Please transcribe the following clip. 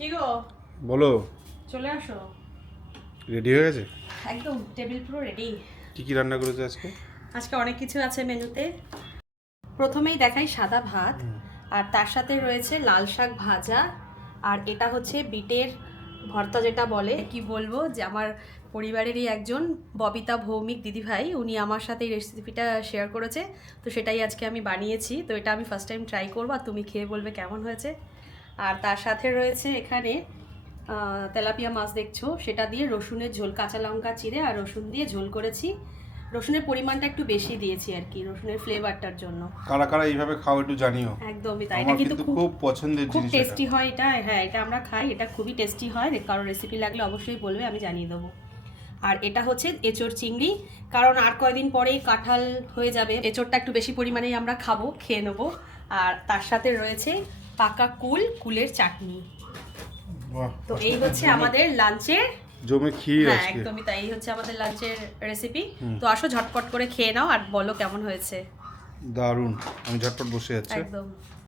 কি গো বলো। চলে আসো। রেডি হয়ে গেছে? একদম টেবিল পুরো রেডি। কি কি রান্না করেছে আজকে? আজকে অনেক কিছু আছে মেনুতে। প্রথমেই দেখাই সাদা ভাত, আর তার সাথে রয়েছে লাল শাক ভাজা, আর এটা হচ্ছে বিটের ভর্তা, যেটা বলে কি বলবো, যে আমার পরিবারেরই একজন ববিতা ভৌমিক দিদিভাই, উনি আমার সাথে এই রেসিপিটা শেয়ার করেছে, তো সেটাই আজকে আমি বানিয়েছি। তো এটা আমি ফার্স্ট টাইম ট্রাই করবো, আর তুমি খেয়ে বলবে কেমন হয়েছে। আর তার সাথে রয়েছে এখানে তেলাপিয়া মাছ দেখছো, সেটা দিয়ে রসুনের ঝোল, কাঁচা লঙ্কা চিড়ে আর রসুন দিয়ে ঝোল করেছি। রসুনের পরিমাণটা একটু বেশি দিয়েছি আর কি, রসুনের ফ্লেভারটার জন্য। কারা কারা এইভাবে খাও একটু জানিও। একদমই তাই, এটা আমার কিন্তু খুব পছন্দের খুব জিনিস টেস্টি এটা। হয় এটা। হ্যাঁ, এটা আমরা খাই, এটা খুবই টেস্টি হয়। কারো রেসিপি লাগলে অবশ্যই বলবে, আমি জানিয়ে দেবো। আর এটা হচ্ছে এঁচোড় চিংড়ি, কারণ আর কয়দিন পরেই কাঁঠাল হয়ে যাবে, এঁচোড়টা একটু বেশি পরিমাণেই আমরা খাবো, খেয়ে নেবো। আর তার সাথে রয়েছে পাকা কুলের চাটনি। বাহ, তো এই হচ্ছে আমাদের লাঞ্চের। জমে ক্ষীর হ্যাঁ, আজকে। একদমই তাই, এই হচ্ছে আমাদের লাঞ্চের রেসিপি। তো আসো ঝটপট করে খেয়ে নাও আর বলো কেমন হয়েছে। দারুণ, আমি ঝটপট বসে যাচ্ছে। একদম।